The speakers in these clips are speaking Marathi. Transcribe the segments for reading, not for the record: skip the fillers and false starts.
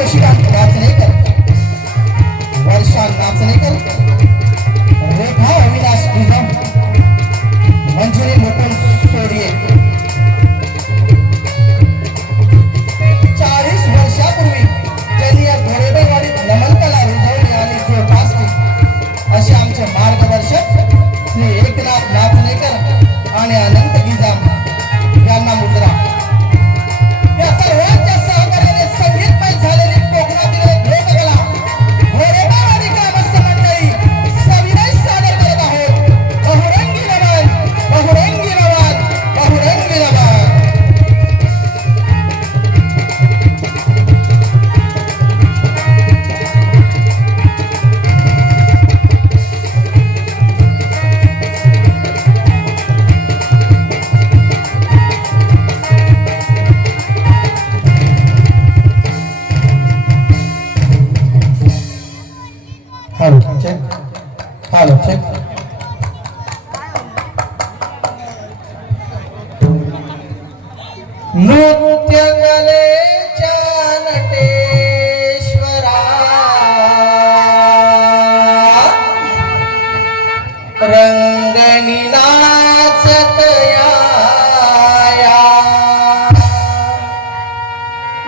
शशिकांत नाचणेकर, वर्षा नाचणेकर, रेखा अविनाश निजाम, मंजुरी मुकुंद सोडिये. 40 वर्षापूर्वी त्यांनी या घोडेबैलवाडीत नमनकला रुजवली आणि जोपासली असे आमचे मार्गदर्शक श्री एकनाथ नाचणेकर आणि अनंत गिजाम यांना मुद्रा. या सर्वांच्या सहकार्याने संगीतमय झालेली कोकणातील एक लोककला घोडेबैलवाडी ग्रामस्थ मंडळी सविनय सादर करत आहोत. बहुरंगी नमन, बहुरंगी नमन, बहुरंगी नमन. Halo, cek. नृत्य कलेच्या नटेश्वरा रंगनी नाचत या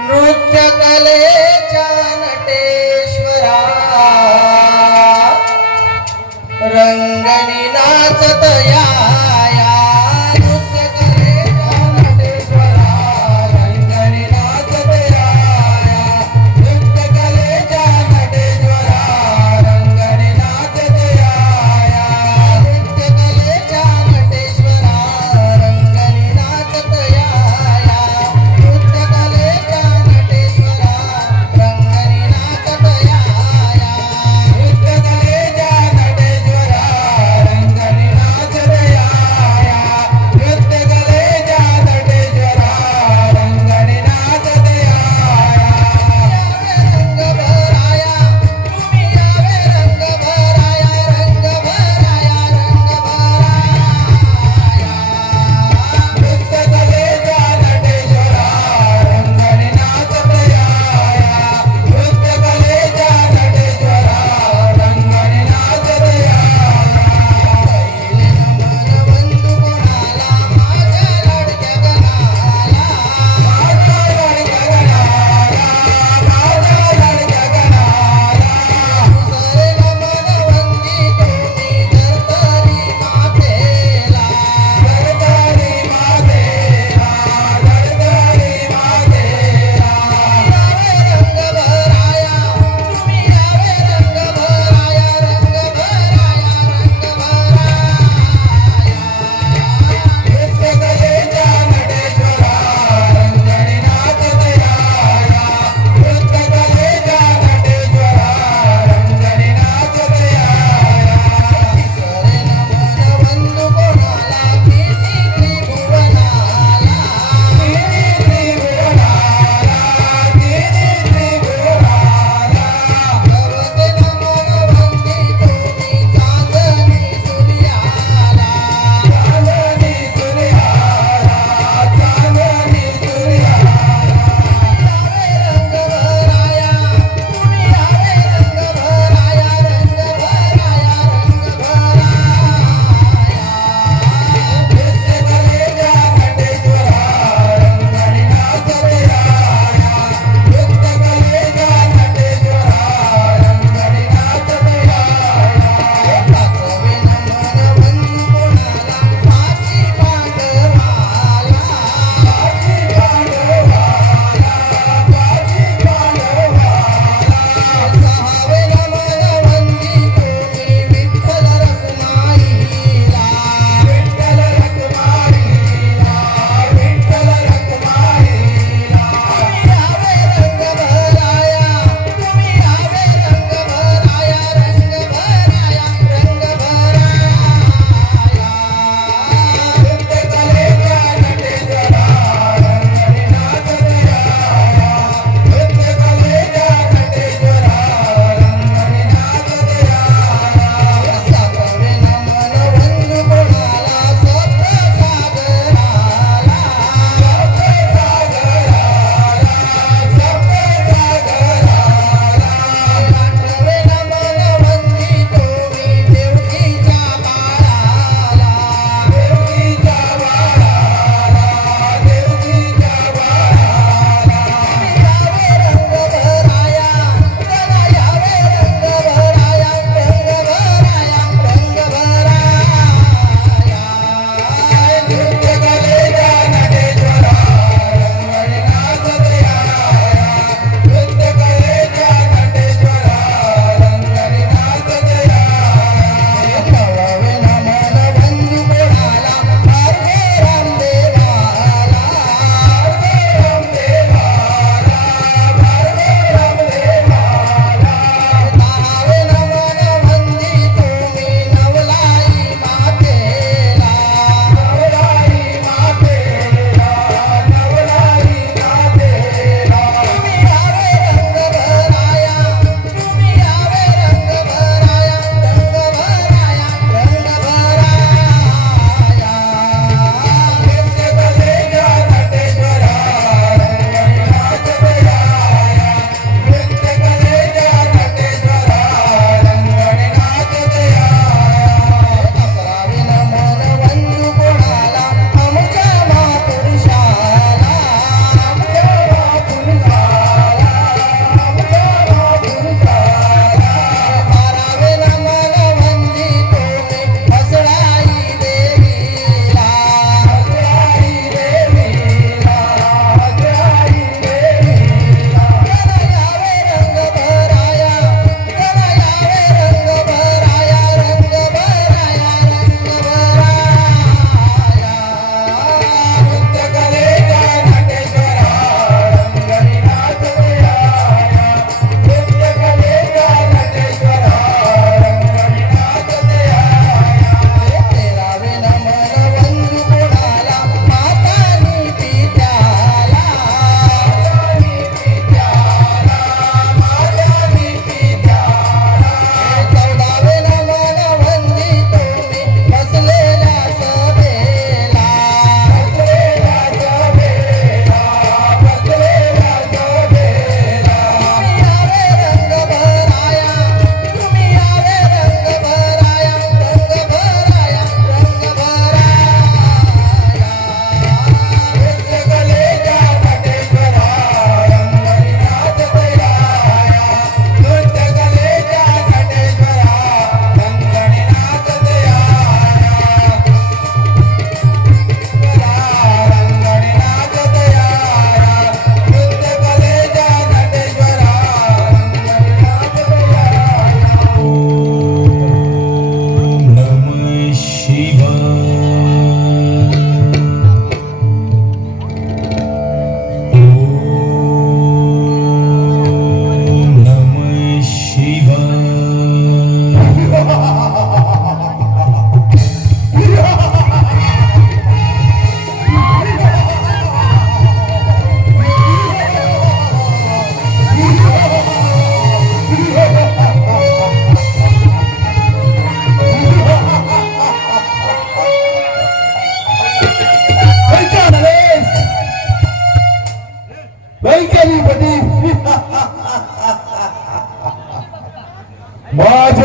नृत्य कलेच्या नटेश्वरा रंग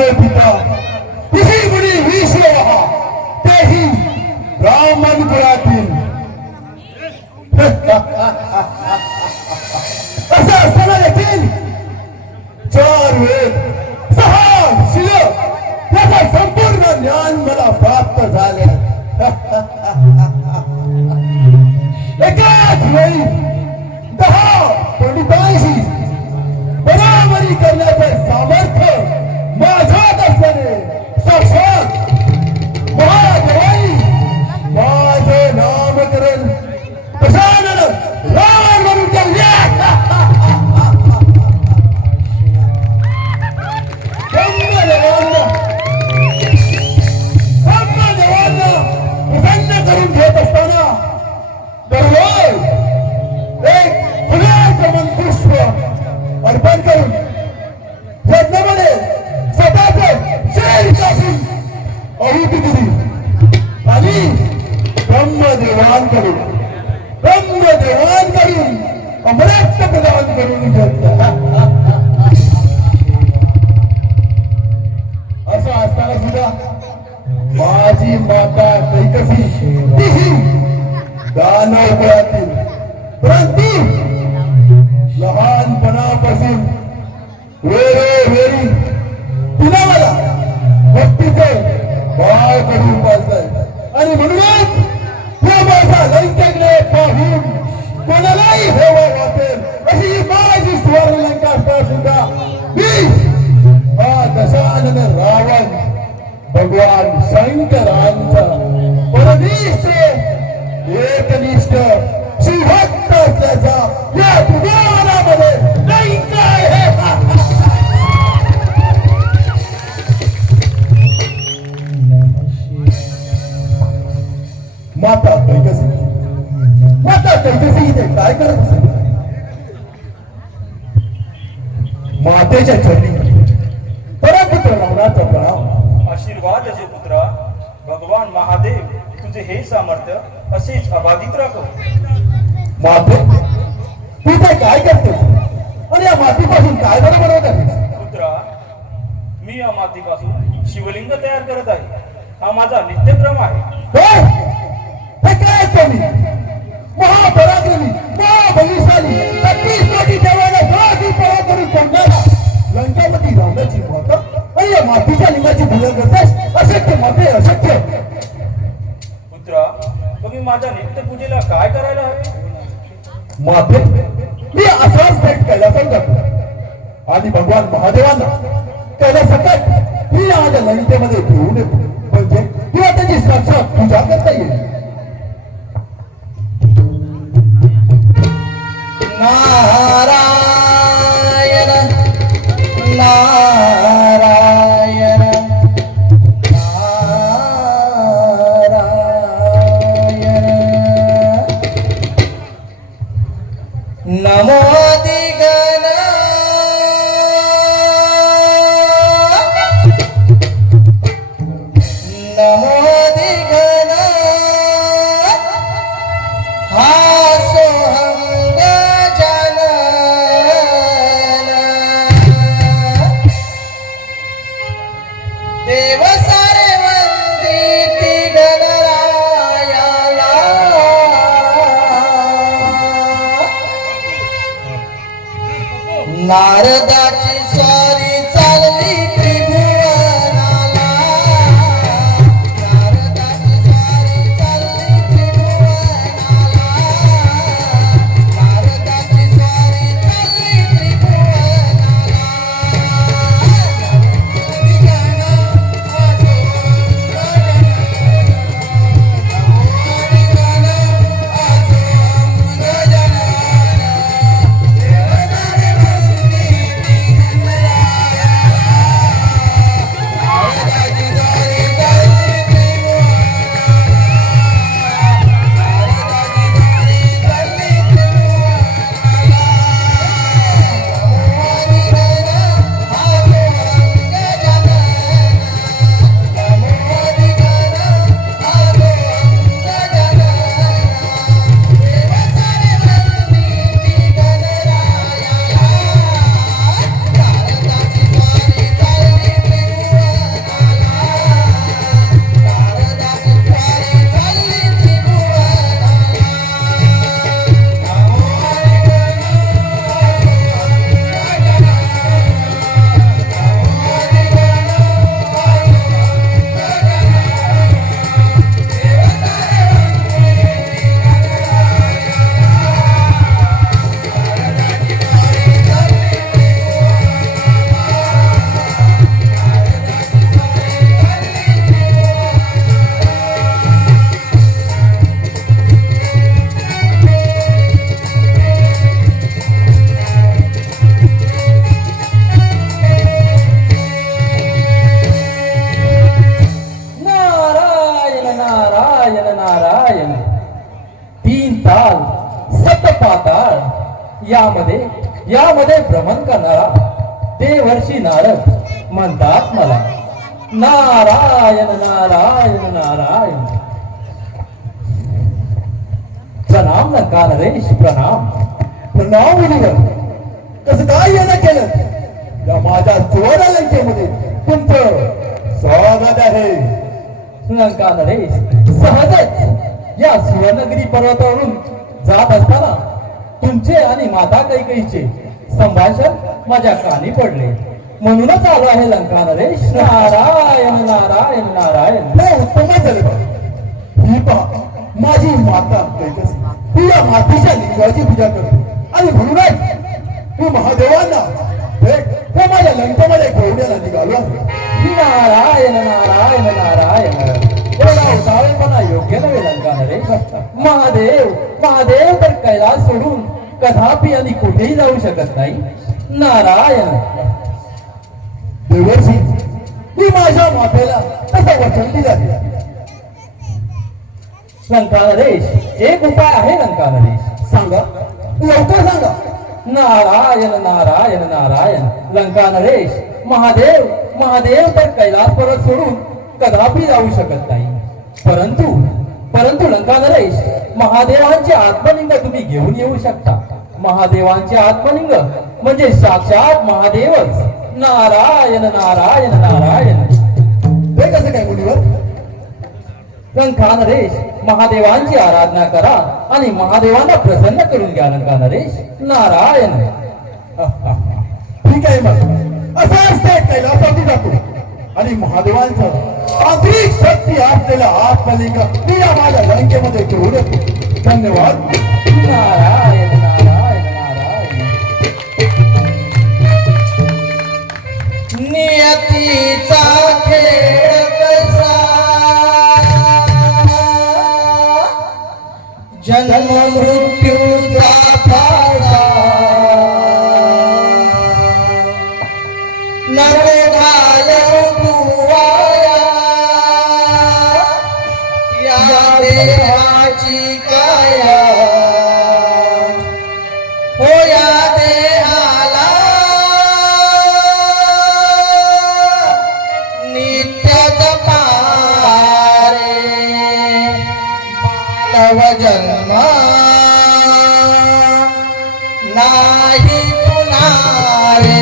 रे पिता तुझी मुली विश्व तेही ब्राह्मण कुळातील असं असताना देखील 4 वेद 6 शिल याचं संपूर्ण ज्ञान मला प्राप्त झाले एकाच वेळी 10 पंडितांशी बरोबरी करण्याचे सामर्थ्य माझ्यात असल्याने साक्षात महादेवाई माझे नामकरण कशानन रावण म्हणून केले ब्रह्मदेवांना प्रसन्न करून घेत असताना बरोबर एक फुलाचं पुष्प अर्पण करून यज्ञामध्ये स्वतःचे शरीर टाकून आहुती दिली आणि ब्रह्मदेवांकडून अमृत प्रदान करून घेतलं असं असताना सुद्धा माझी माता कैकसी तीही दानव कुळातील परंतु लहानपणापासून वेळोवेळी तिला मला भक्तीचे बाळ करून पाजलंय आणि म्हणूनच या माझा लंकेकडे पाहून कोणालाही हेवा वाटेल अशी माझी स्वर्णलंका असता सुद्धा मी हा दशानन रावण भगवान शंकरांचा परनिष्ठ एकनिष्ठ शिवभक्त असल्याचा या तुझ्यामध्ये नाही काय माता कैकसी इथे काय करत असेल मातेच्या चरणी परमपुत्र रावणाचा प्रणाम आशीर्वाद असे पुत्रा भगवान महादेव तुझे हे सामर्थ्य असेच अबाधित राखो माते तू ते काय करतोस आणि या मातीपासून काय बरं बनवत आहेस पुत्रा मी या मातीपासून शिवलिंग तयार करत आहे हा माझा नित्यक्रम आहे हे काय तुम्ही महापराक्रमी महाबलिशाली 31 कोटी देवाला साधी परा करून सोडणारा लंकेमध्ये रावणाची माता आणि या मातीच्या लिंगाची पूजा करतास अशक्य माते अशक्य पुत्रा तुम्ही माझ्या नित्यपूजेला काय करायला हवे माते मी असाच भेट कैलासात जातो आणि भगवान महादेवांना कैलासकट मी आज लंकेमध्ये घेऊन येतो म्हणजे किंवा त्याची साक्षात पूजा करता येईल नारायण नारायण नारायण नमो दिगना नमो दिगना हा सोहम देव सारे वंदिती गणरायाला नारदाची स्वारी चालली त्रिभुवनाला नारदाची स्वारी चालली त्रिभुवनाला नारदाची स्वारी चालली त्रिभुवनाला Yeah. यामध्ये भ्रमण करणारा देवर्षी नारद म्हणतात मला, नारायण नारायण नारायण. प्रणाम लंका नरेश, प्रणाम. प्रणाम मुनिवर. कसं काय येणं केलं? या माझ्या सुवर्ण लंकेमध्ये तुमचं स्वागत आहे. लंका नरेश, सहजच या सुवर्णगिरी पर्वतावरून जात असताना तुमचे आणि माता कैकेयीचे संभाषण माझ्या कानी पडले, म्हणूनच आलो आहे लंका नरेश. नारायण नारायण नारायण. लय उत्तमच झालं बा. ही पहा माझी माता कैकसी, ती या मातीच्या लिंगाची पूजा करते आणि म्हणूनच मी महादेवांना भेट हे माझ्या लंकेमध्ये घेऊन निघालो आहे. नारायण नारायण नारायण. एवढा उतावळेपणा योग्य नव्हे लंका नरेश. महादेव तर कैलास सोडून कदापि आणि कुठेही जाऊ शकत नाही. नारायण. देवर्षी मी माझ्या मातेला तसं वचन दिलं. लंका नरेश, एक उपाय आहे लंका नरेश. सांगा, लवकर सांगा. नारायण नारायण नारायण. लंका नरेश, महादेव तर कैलास पर्वत सोडून कदापि जाऊ शकत नाही. परंतु लंका नरेश, महादेवांचे आत्मलिंग तुम्ही घेऊन येऊ शकता. महादेवांचे आत्मलिंग म्हणजे साक्षात महादेवच. नारायण नारायण नारायण. हे कसं काय मुनिवर? लंका नरेश, महादेवांची आराधना करा आणि महादेवांना प्रसन्न करून घ्या लंका नरेश. नारायण. ठीक आहे मग असं असते. कैलासावरती जातो आणि महादेवांचं आंतरिक शक्ती असलेला आत्मलिंग मी या माझ्या लंकेमध्ये घेऊन येतो. धन्यवाद. नारायण नारायण नारायण. नियतीचा खेळ कसा, जन्म मृत्यूचा फाळा, नको घालू तू वाया, या देहाची काया, हो या देहाला नित्य जपारे, मानव जन्म नाही पुन्हा रे.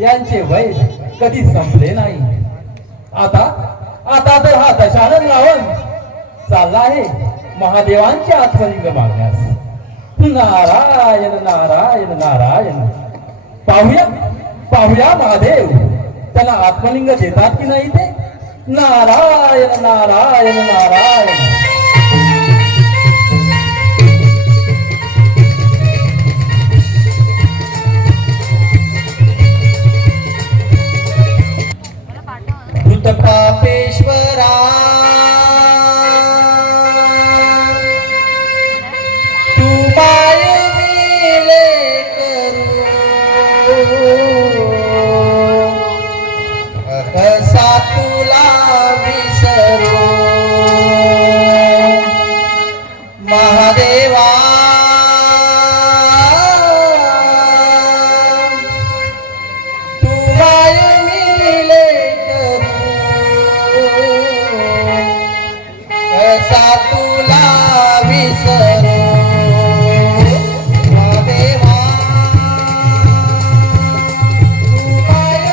यांचे वय कधी संपले नाही. आता तर हा दशानन रावण चालला आहे महादेवांचे आत्मलिंग मागण्यास. नारायण नारायण नारायण. पाहूया महादेव त्याला आत्मलिंग देतात की नाही ते. नारायण नारायण नारायण. भूत पापेश्वरा तू माय मिले करू कसा तुला विसरू महादेवा तू माय मिले कसा तुला विसरू महादेवा तू माय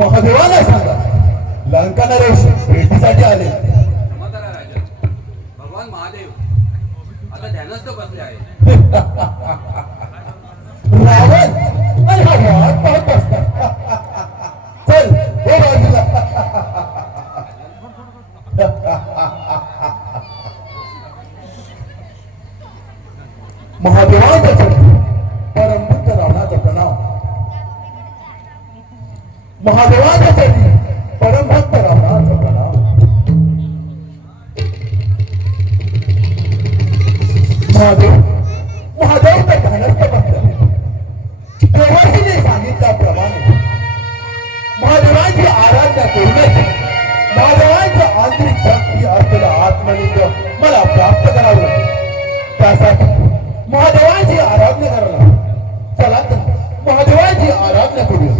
महादेवाला सांगा लंका नरेश भेटीसाठी आले. क्षमा करा राजा. भगवान महादेव आता ध्यानस्थ बसले आहे. रावण आणि हा वाट पाहत बसतात. चल हो बाजूला. महादेवाच्या चरणी परमभक्त रावणाचा प्रणाम. महादेवाच्या चरणी परमभक्त रावणाचा प्रणाम. महादेव महादेव तर ध्यानस्थ बसले. देवाजीने सांगितल्याप्रमाणे महादेवांची आराधना करूनच महादेवांचं आंतरिक शक्ती असलेलं आत्मलिंग मला प्राप्त करावं लागेल. त्यासाठी महादेवांची आराधना करायला चला तर महादेवांची आराधना करूया.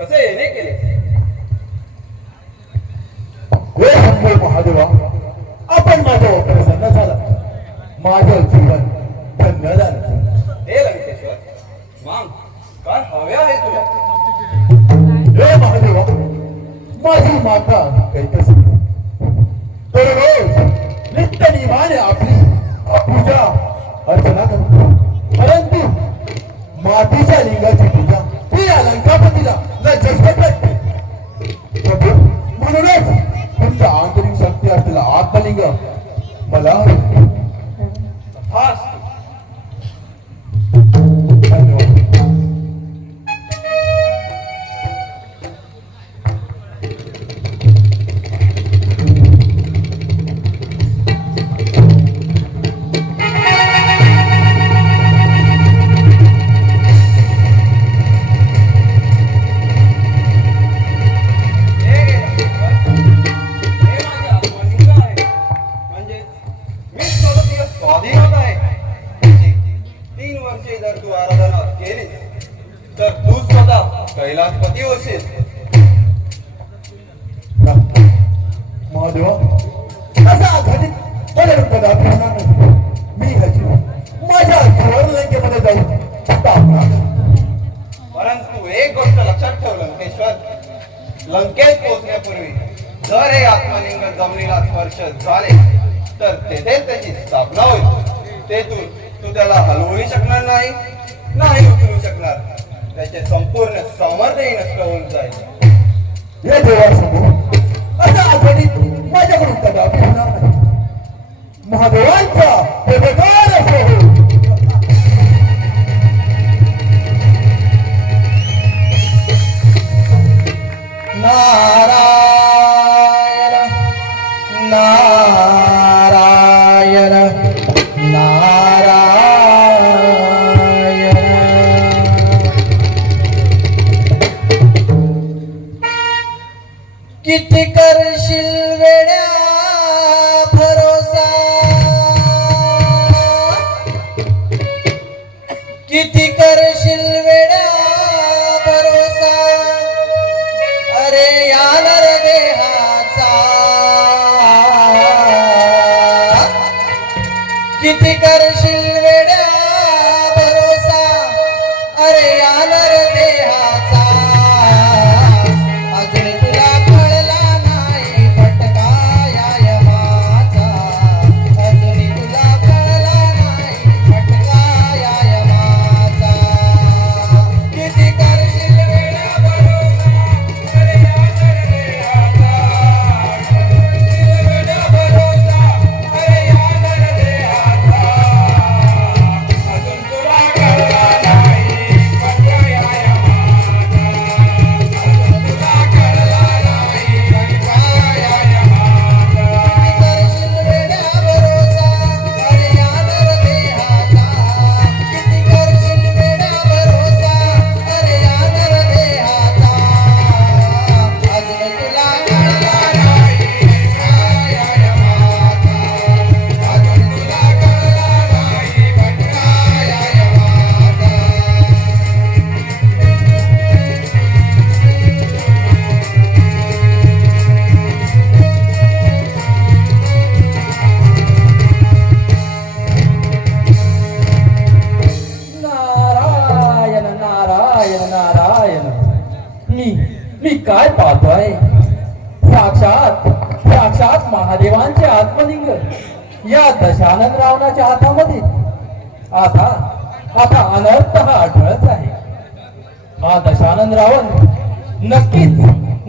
कसे येणे केले? हे हंबल महादेवा, आपण माझ्यावर प्रसन्न झाला. माझं जीवन धन्य झालं. हे लंकेश्वर, मग काय हवे आहे तुला? हे महादेवा, माझी माता कैकसी दररोज नित्य नियमाने आपली पूजा अर्चना करतो, परंतु मातीच्या लिंगाची पूजा ही या लंकापतीला लज्जत वाटते. म्हणूनच तुमच्या आंतरिक शक्ती असलेला आत्मलिंग मला हवे. हास धन्यवाद. कैलासपती होशील. महादेवा, असा घटित पडेल कदापि होणार नाही. मी ह्याची माझ्या लंकेमध्ये जाऊन स्थापना करतो. परंतु एक गोष्ट लक्षात ठेव लंकेश्वर, लंकेत पोहोचण्यापूर्वी जर हे आत्मलिंग जमिनीला स्पर्श झाले तर तेथेच त्याची स्थापना होईल. तेथून तू त्याला हलवूही शकणार नाही उचलू शकणार. त्याचे संपूर्ण सामर्थ्यही नष्ट होऊन जाईल. हे देवासमोर असा घटित माझ्याकडून कदापि होणार नाही. महादेवांचा हे बेकार असो हो. नारायण नारायण नारायण. किती करशील वेड्या भरोसा, किती करशील वेड्या भरोसा, अरे या नर देहाचा. किती करशील वेड्या भरोसा, अरे या नर देहाचा. अजून तुला कळला नाही फटका या यमाचा. अजून तुला कळला नाही फटका या यमाचा. किती करशील वेड्या भरोसा, अरे या नर देहाचा. करशील वेड्या भरोसा, अरे या नर देहाचा. अजून तुला कळला नाही फटका या यमाचा. अजून तुला कळला नाही फटका या यमाचा. करशील वेड्या भरोसा, अरे या नर देहाचा. किती करशील वेड्या भरोसा, अरे या नर देहाचा. अजून तुला कळला नाही फटका या यमाचा. अजून तुला कळला नाही फटका या यमाचा. नारायण नारायण नारायण. मी काय पाहतोय? साक्षात साक्षात महादेवांचे आत्मलिंग या दशानन रावणाच्या हातामध्ये. आता आता अनर्थ हा आढळत आहे. हा दशानन रावण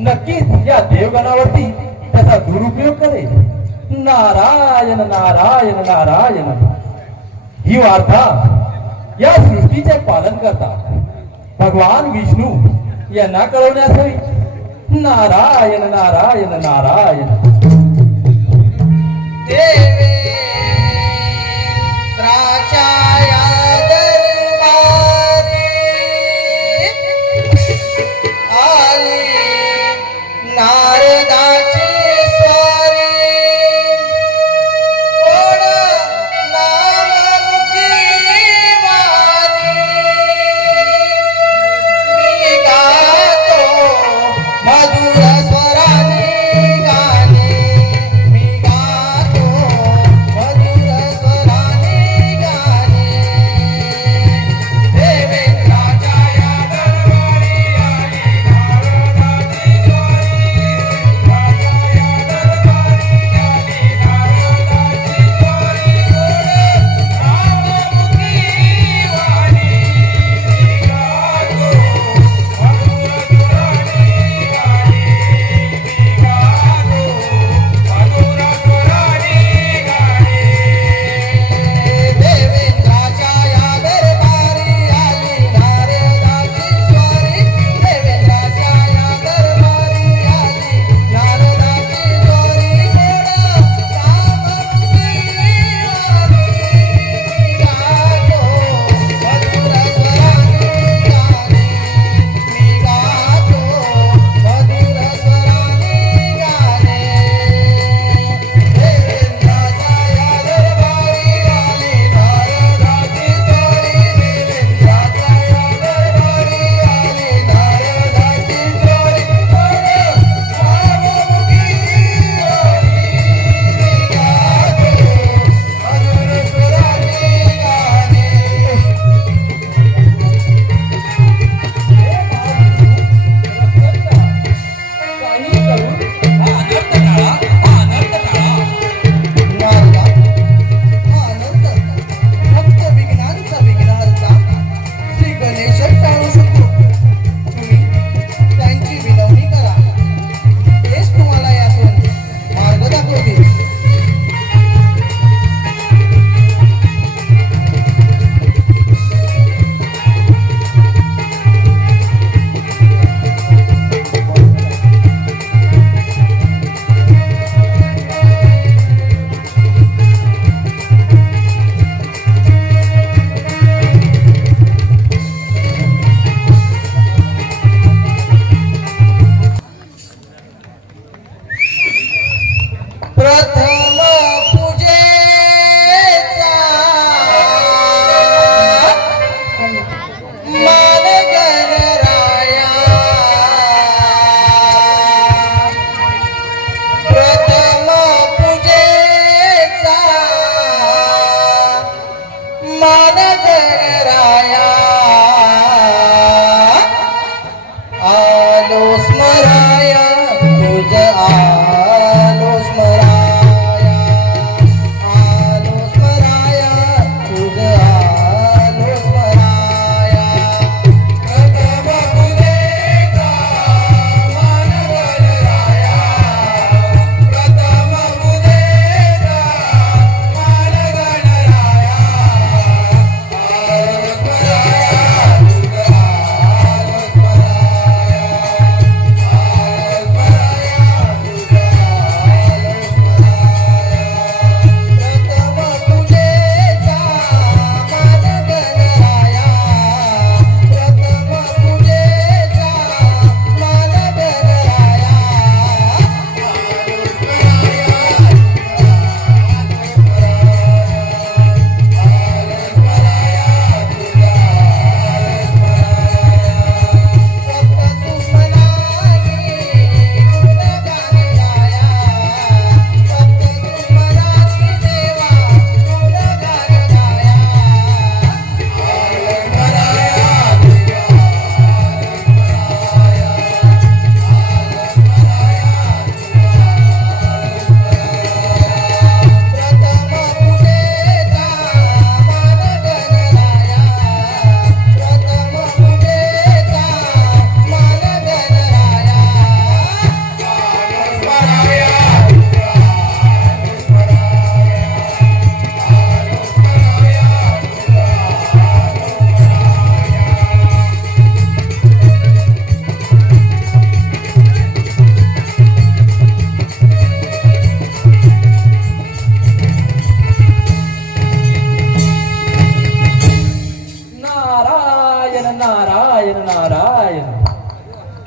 नक्कीच या देवगणावरती त्याचा दुरुपयोग करेल. नारायण नारायण नारायण. ही वार्ता या सृष्टीचे पालन करता भगवान विष्णू यांना कळवण्यास हवी. नारायण नारायण नारायण. देवेंद्राच्या या दरबारी आली नारदाची स्वारी. कोण नाममुखी वाणी, मी गातो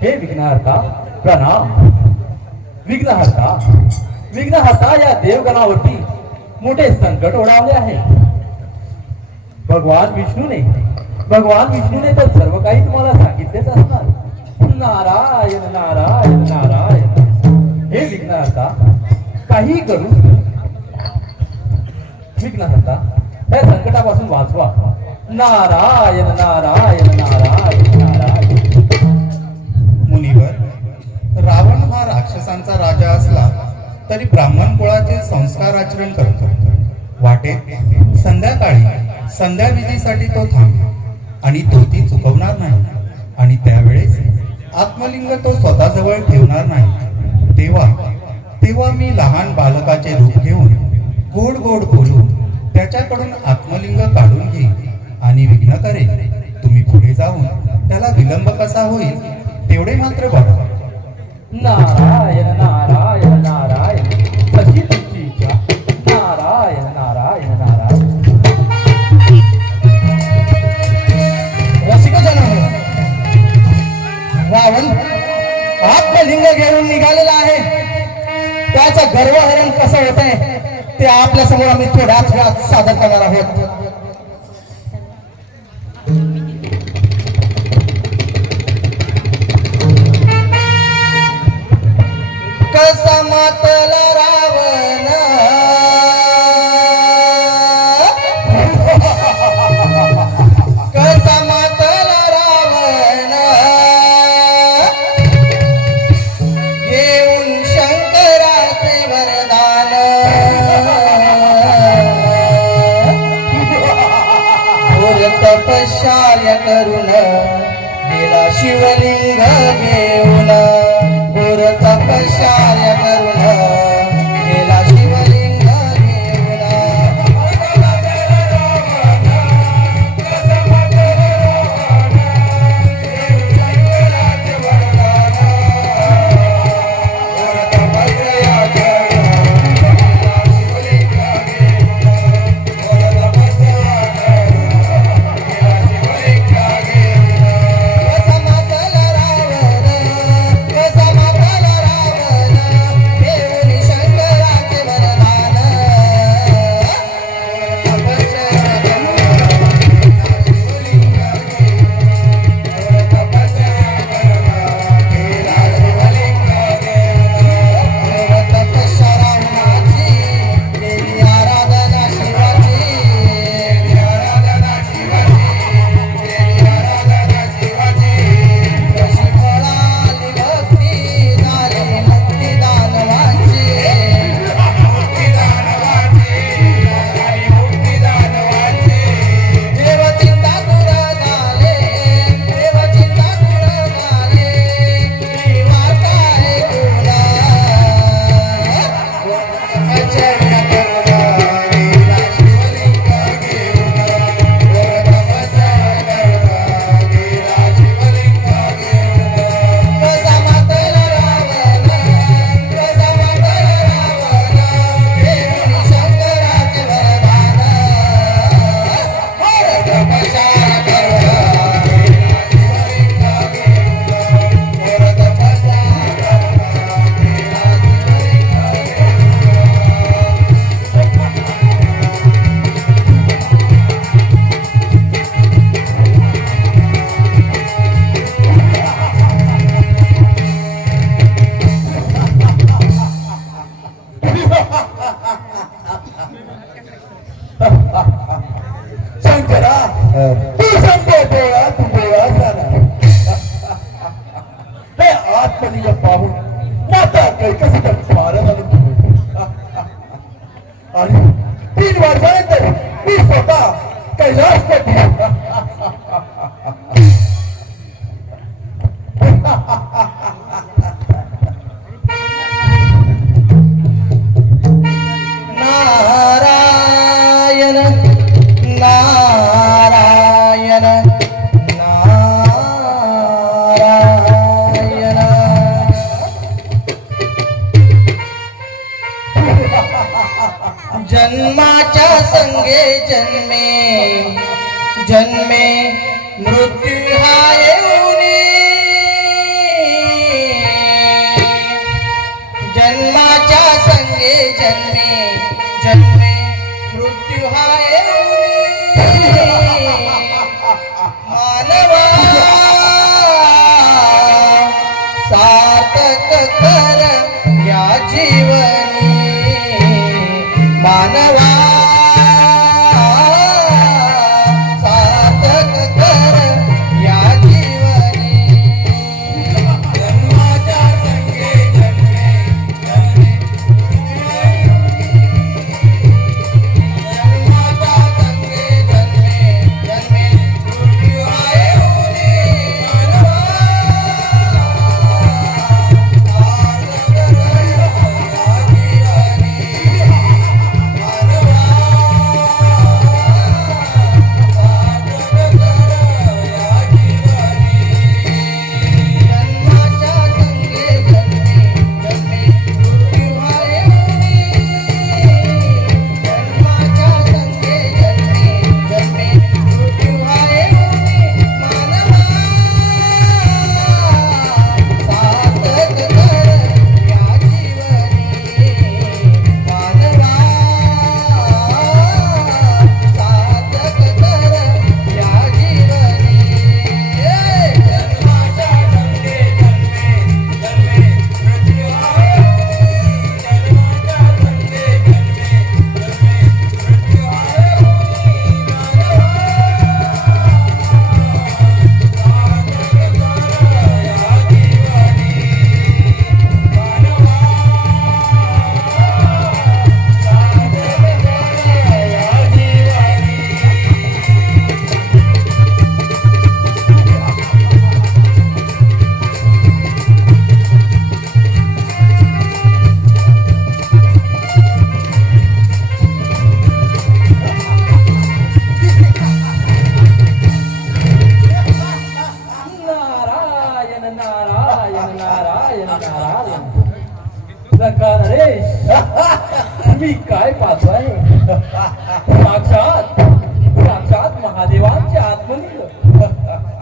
हे विघ्नहर्ता प्रणाम. विघ्नहर्ता या देवगणावरती मोठे संकट ओढावले आहे. भगवान विष्णूने तर सर्व काही तुम्हाला सांगितलेच असणार. नारायण नारायण नारायण. हे विघ्नहर्ता काही करू विघ्नहर्ता त्या संकटापासून वाचवा. नारायण नारायण नारायण नारायण. मुनिवर, रावण हा राक्षसांचा राजा असला तरी ब्राह्मण कुळाचे संस्कार आचरण करतो. वाटेत संध्याकाळी संध्याविधीसाठी तो थांबे आणि तो ती चुकवणार नाही. आणि त्यावेळेस आत्मलिंग तो स्वतःजवळ ठेवणार नाही. तेव्हा मी लहान बालकाचे रूप घेऊन गोड गोड बोलून त्याच्याकडून आत्मलिंग काढून घेईन आणि विघ्न करेन. तुम्ही पुढे जाऊन त्याला विलंब कसा होईल तेवढे मात्र बघा. नारायण नारायण नारायण. कशी तुमची इच्छा. नारायण नारायण नारायण. रसिकजन, रावण आत्मलिंग घेऊन निघालेला आहे. त्याचं गर्वहरण कसं होत आहे ते आपल्या समोर आम्ही थोड्याच वेळात सादर करणार आहोत. कसा मातला रावण कसा मातला रावण घेऊन शंकराचे वरदान. घोर तपश्चर्या करून गेला शिवलिंग घेऊन. घोर तपश्चर्या करून गेला शिवलिंग घेऊन. कसा मातला रावण, कसा मातला रावण घेऊन शंकराचे वरदान. तपस्या रावणाची केली आराधना शिवाची. कशी फळाली भक्ती झाली मुक्ती दानवाची. देव चिंता दूर झाले, देव चिंता दूर झाले. ही वार्ता ऐकून आचरण करून गेला शिवलिंग घेऊन. घोर तपस्या करून गेला शिवलिंग घेऊन. कसा मातला रावण, कसा मातला रावण घेऊन शंकराचे वरदान. घोर तपस्या करून गेला शिवलिंग घेऊन. घोर तपस्या करून गेला शंकरा, तू संपो डोळा, तू डोळा झाला. हे आत्मलिंग पाहून माता कैकसीच्या फार झालं. आणि 3 वर्षानंतर मी स्वतः कैलासपती. नारायण नारायण नारायण. जन्माच्या संगे जन्मे जन्मे मृत्यू हा येऊनी. कर या जीवनी मानवा सार्थक कर या जीवनी जन्माच्या संगे जन्मे जन्मे जन्माच्या संगे जन्मे जन्मे मृत्यू आहे होणे मानवा सार्थक कर या जीवनी मानवा नारायण नारायण नारायण नारायण लंका नरेश मी काय पाहतोय साक्षात साक्षात महादेवांचे आत्मलिंग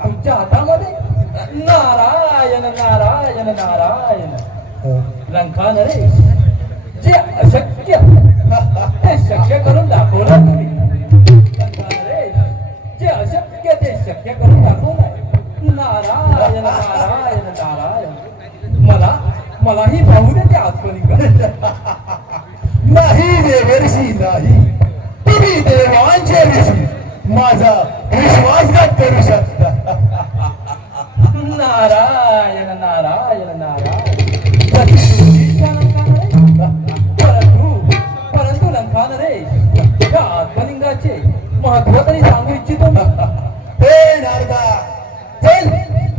तुमच्या हातामध्ये नारायण नारायण नारायण लंका नरेश जे अशक्य ते शक्य करून दाखवलं तुम्ही लंका नरेश जे अशक्य ते शक्य करून दाखवलंय नारायण नारायण नारायण मलाही पाहू दे ते आत्मलिंग नाही देवर्षी नाही, तुम्ही देवांचे ऋषी माझा विश्वासघात करू शकता. नारायण नारायण नारायण परंतु लंका नरेश या आत्मलिंगाचे महत्व तरी सांगू इच्छितो मी. हे नारदा, चल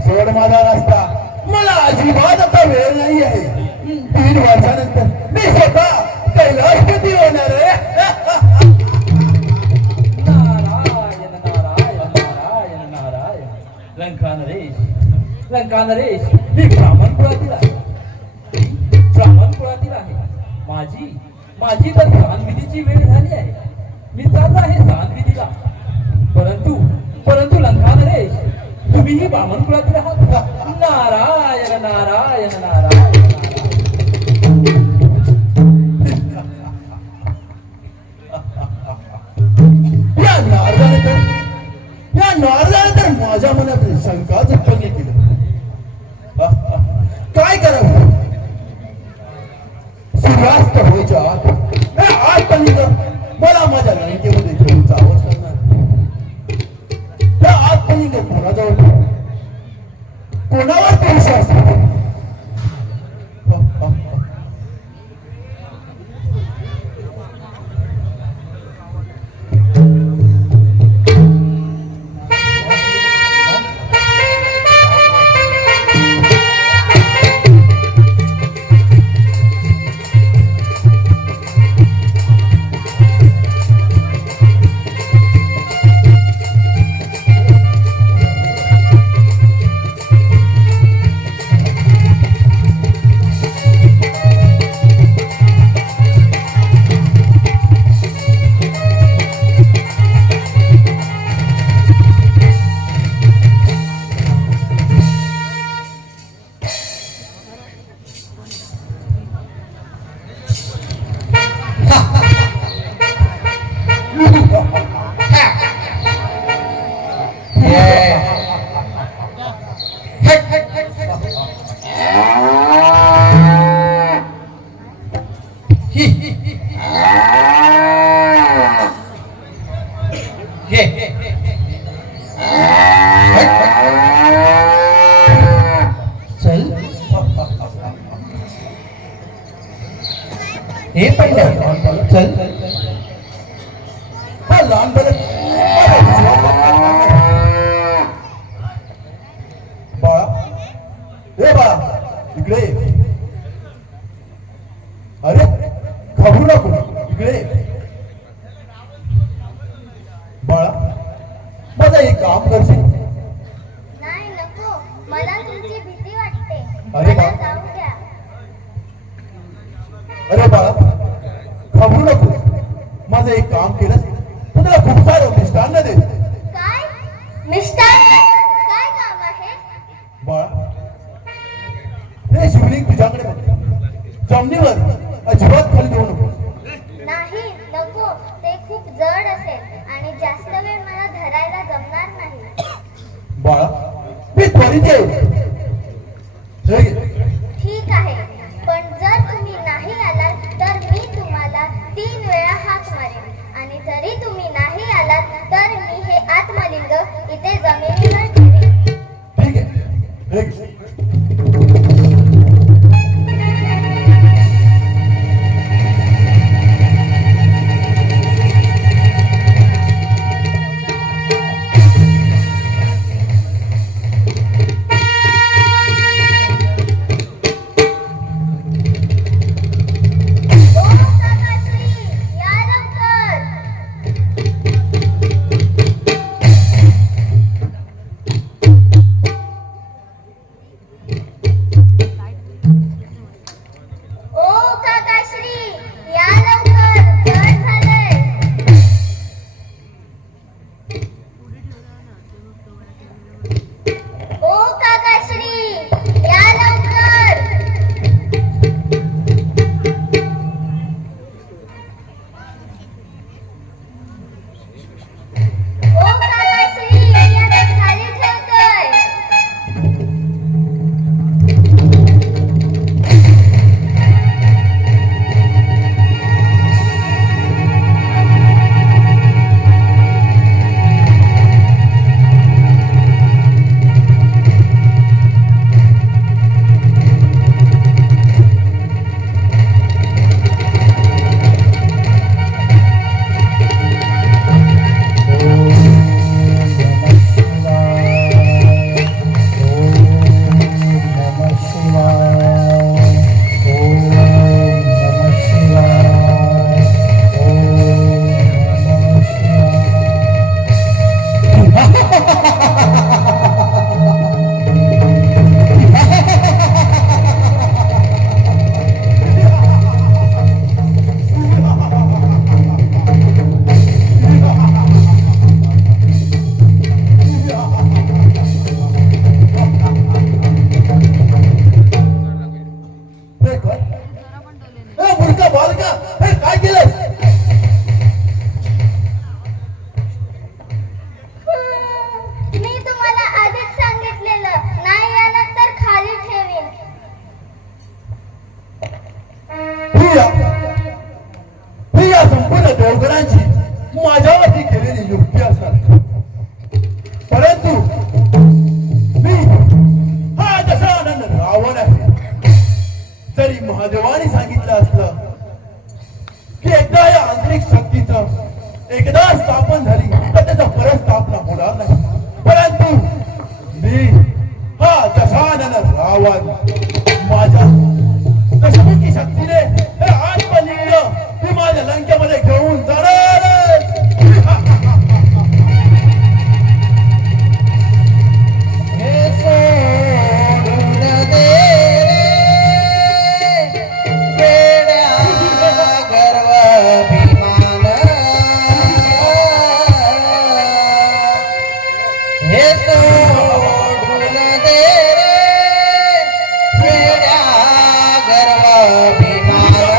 सोड माझा रस्ता, मला अजिबात आता वेळ नाही आहे. 3 वर्षानंतर मी स्वतः कैलाशपती होणार आहे. नारायण नारायण नारायण नारायण लंका नरेश मी ब्राह्मण कुळातील आहे. माझी तर दानविधीची वेळ झाली आहे. मी चाललो आहे दानविधीला. परंतु लंका नरेश तुम्हीही ब्राह्मण कुळातील आहात. नारायण नारायण नारायण या नारदाने तर माझ्या मनात शंकाच उत्पन्न केली. काय करावं? सूर्यास्त व्हायच्या आतपर्यंत मला माझ्या लंकेमध्ये घेऊन जावंच करणार. त्या आतपर्यंत कोणाजवळ कोणावर ते विश्वास ठेवतो? ही घे चल हे पहिलं चल हा लहानपणी बाळा ए बाळा इकडे ये. अरे घाबरू नको इकडे ये. बाळा माझं एक काम करशील नाही नको मला तुमची भीती वाटते अरे मला बा- जाऊ द्या अरे बाळा घाबरू नको माझं एक काम केलंस तर तुला खूप सारं मिष्टान्न दे काय मिस्टर काय काम आहे बाळा हे शिवलिंग तुझ्याकडे बघ जमिनीवर अजिबात खाली देऊ नको नाही नको ते खूप जड असेल आणि जास्त वेळ मला धरायला जमणार नाही बाळा मी त्वरित येईल हे घे. ठीक आहे पण जर तुम्ही नाही आलात तर मी तुम्हाला 3 वेळा हाक मारेन आणि जरी तुम्ही नाही आलात तर मी हे आत्मलिंग इथे जमिनीवर ठेवेन ठीक आहे हे घे. ओ काकाश्री या लवकर ओ काकाश्री या लवकर जड झालंय ओ काकाश्री या लवकर ओ काकाश्री मी आता खाली ठेवतोय हे कर. ए, मुलगा बालका हे काय केलंस मी तुम्हाला आधीच सांगितलेलं नाही आलात तर खाली ठेवीन ही या संपूर्ण देवघरांची माझ्यावरती केलेली युक्ती असणार परंतु मी हा दशानंद रावण आहे जरी महादेवाने सांगितलं असलं की एकदा या आंतरिक शक्तीचं एकदा स्थापन झाली तर त्याचा परत स्थापना होणार नाही परंतु मी हा दशानंद रावण माझ्या दशमुखी शक्तीने हे आत्मलिंग मी माझ्या लंकेमध्ये घेऊन जाणारच हे सोडून दे वेड्या गर्व अभिमान हे सोडून दे वेड्या गर्व अभिमान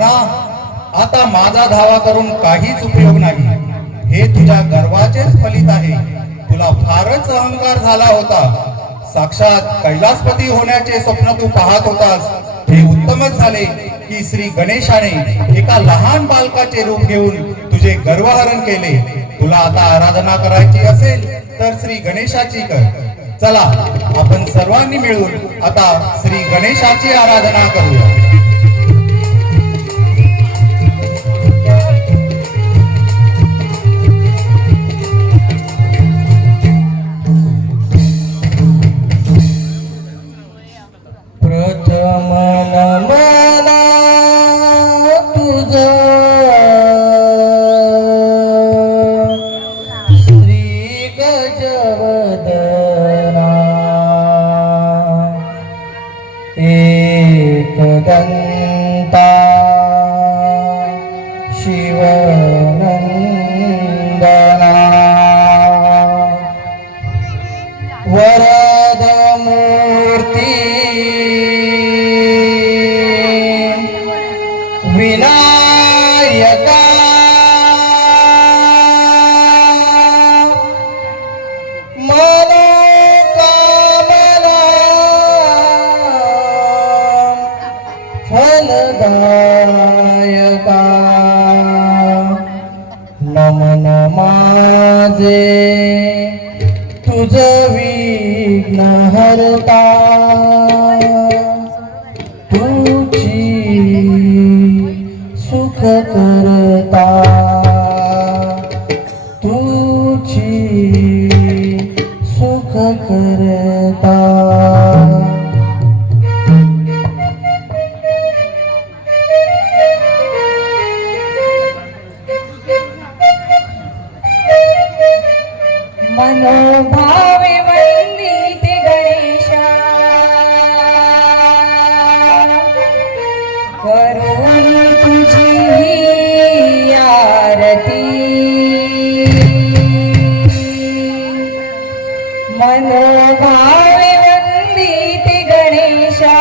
ब्राह्मणा, आता माझा धावा करून काहीच उपयोग नाही. हे तुझ्या गर्वाचेच फलित आहे. तुला फारच अहंकार झाला होता. साक्षात कैलासपती होण्याचे स्वप्न तू पाहत होतास. हे उत्तमच झाले की श्री गणेशाने एका लहान बालकाचे रूप घेऊन तुझे गर्वहरण केले. तुला आता आराधना करायची असेल तर श्री गणेशाची कर. चला आपण सर्वांनी मिळून आता श्री गणेशाची आराधना करूया. प्रथम नमना तुझा श्री गजवदना एकदंता शिवनंदना वरद मूर्ती विनायका मनोकामना फलदायका नमन माझे तुझ विघ्न हरता तुझी सुख करता तुझी सुख करता. मनोभावे वंदिते गणेशा करून तुझी ही आरती. मनोभावे वंदिते गणेशा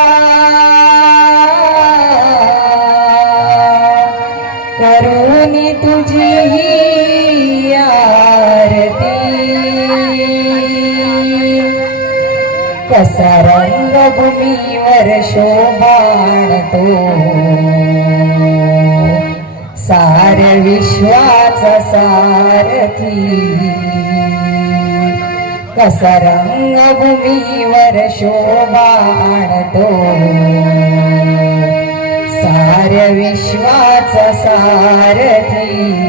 करून तुझी ही आरती. कसा रंगभूमीवर शोभाळतो साऱ्या विश्वाचा सारथी. कसा रंगभूमीवर शोभाळतो साऱ्या विश्वाचा सारथी.